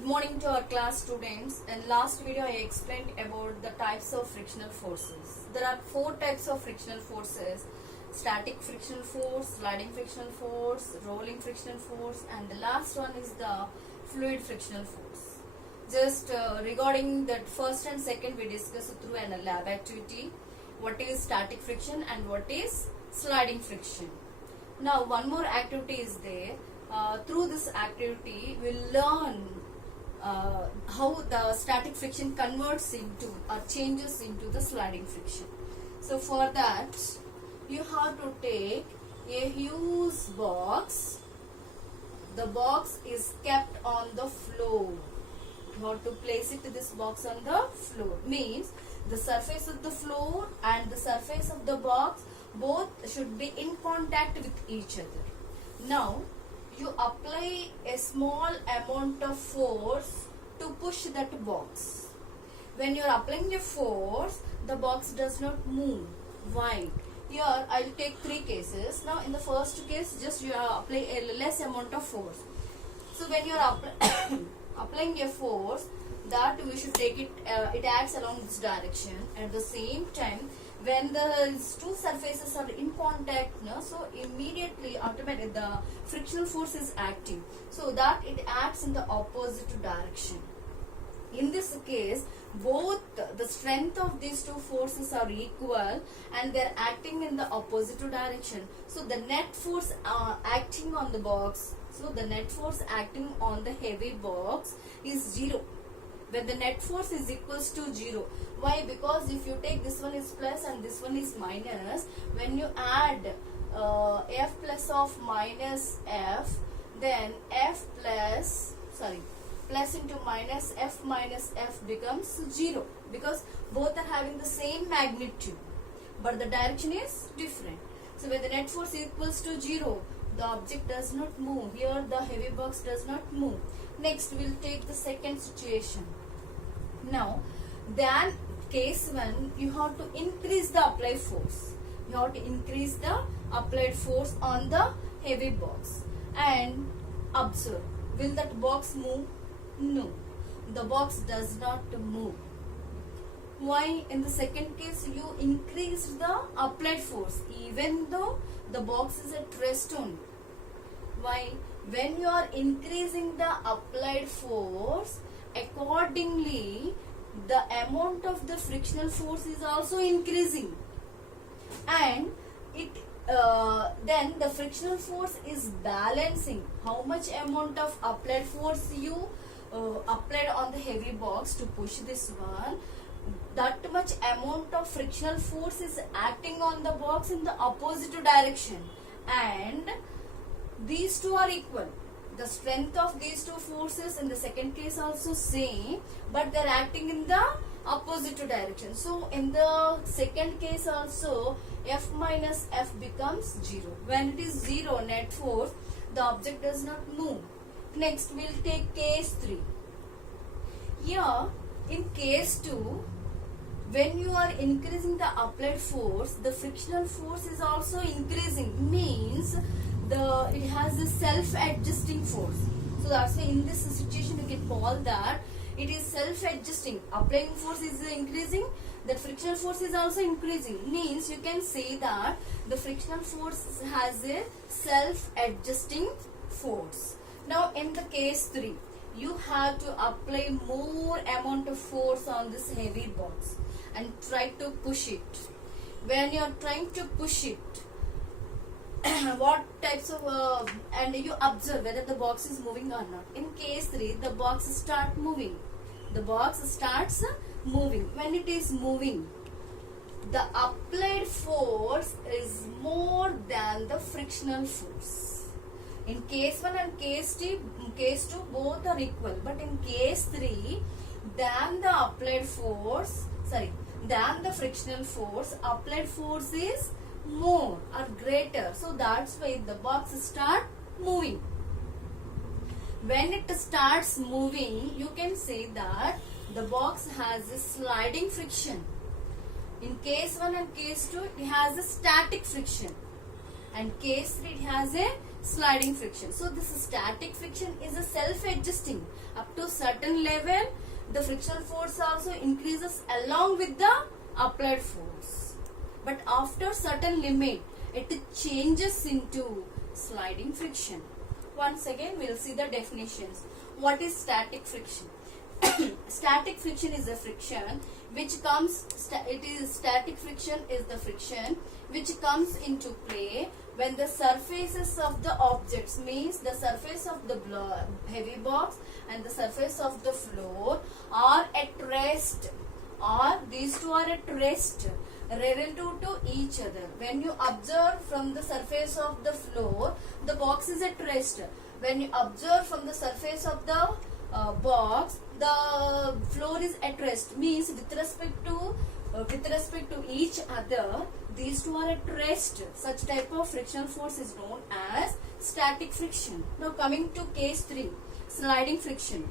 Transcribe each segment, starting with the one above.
Good morning to our class students. In last video I explained about the types of frictional forces. There are 4 types of frictional forces: static frictional force, sliding frictional force, rolling frictional force, and the last one is the fluid frictional force. Just regarding that first and second we discussed through a lab activity what is static friction and what is sliding friction. Now one more activity is there. Through this activity we'll learn how the static friction converts into or changes into the sliding friction. So for that you have to take a huge box. The box is kept on the floor. You have to place it this box on the floor. Means the surface of the floor and the surface of the box both should be in contact with each other. Now you apply a small amount of force to push that box. When you are applying a force, the box does not move. Why? Here I will take 3 cases. Now in the first case just you apply a less amount of force. So when you are applying a force, that we should take it, it acts along this direction. At the same time, when the 2 surfaces are in contact, so immediately automatically the frictional force is acting, so that it acts in the opposite direction. In this case both the strength of these 2 forces are equal and they are acting in the opposite direction. So the net force acting on the box, so the net force acting on the heavy box is 0. When the net force is equals to 0. Why? Because if you take this one is plus and this one is minus, when you add F plus of minus F, then plus into minus F becomes 0, because both are having the same magnitude but the direction is different. So when the net force equals to 0, the object does not move. Here the heavy box does not move. Next we will take the second situation. Now then case 1 you have to increase the applied force. You have to increase the applied force on the heavy box and observe, will that box move? No, the box does not move. Why? In the second case you increase the applied force even though the box is at rest only. Why? When you are increasing the applied force, accordingly the amount of the frictional force is also increasing, and it then the frictional force is balancing how much amount of applied force you applied on the heavy box to push this one. That much amount of frictional force is acting on the box in the opposite direction, and these 2 are equal. The strength of these 2 forces in the second case also same, but they are acting in the opposite direction. So in the second case also F minus F becomes 0. When it is 0 net force, the object does not move. Next we will take case 3. Here in case 2, when you are increasing the applied force, the frictional force is also increasing. Means it has a self-adjusting force. So that's why in this situation you can call that it is self-adjusting. Applying force is increasing, the frictional force is also increasing. Means you can say that the frictional force has a self-adjusting force. Now in the case 3, you have to apply more amount of force on this heavy box and try to push it. When you are trying to push it, what types of and you observe whether the box is moving or not. In case 3, the box starts moving. The box starts moving. When it is moving, the applied force is more than the frictional force. In case 1 and case 2 both are equal, but in case 3, than the applied force, than the frictional force, applied force is more or greater. So that's why the box start moving. When it starts moving, you can say that the box has a sliding friction. In case 1 and case 2 it has a static friction, and case 3 it has a sliding friction. So this static friction is a self-adjusting. Up to certain level, the frictional force also increases along with the applied force. But after certain limit, it changes into sliding friction. Once again, we'll see the definitions. What is static friction? Static friction is a friction which comes, static friction is the friction which comes into play when the surfaces of the objects, means the surface of the heavy box and the surface of the floor are at rest, or these two are at rest relative to each other. When you observe from the surface of the floor, the box is at rest. When you observe from the surface of the box, the floor is at rest, means with respect to each other, these two are at rest. Such type of frictional force is known as static friction. Now coming to case 3, sliding friction.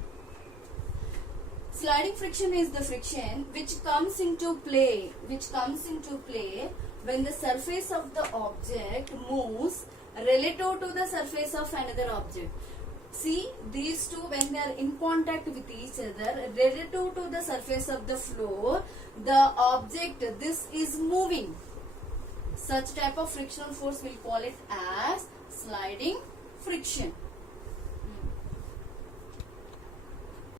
Sliding friction is the friction which comes into play when the surface of the object moves relative to the surface of another object. See, these two, when they are in contact with each other relative to the surface of the floor, the object, this is moving. Such type of frictional force, we'll call it as sliding friction.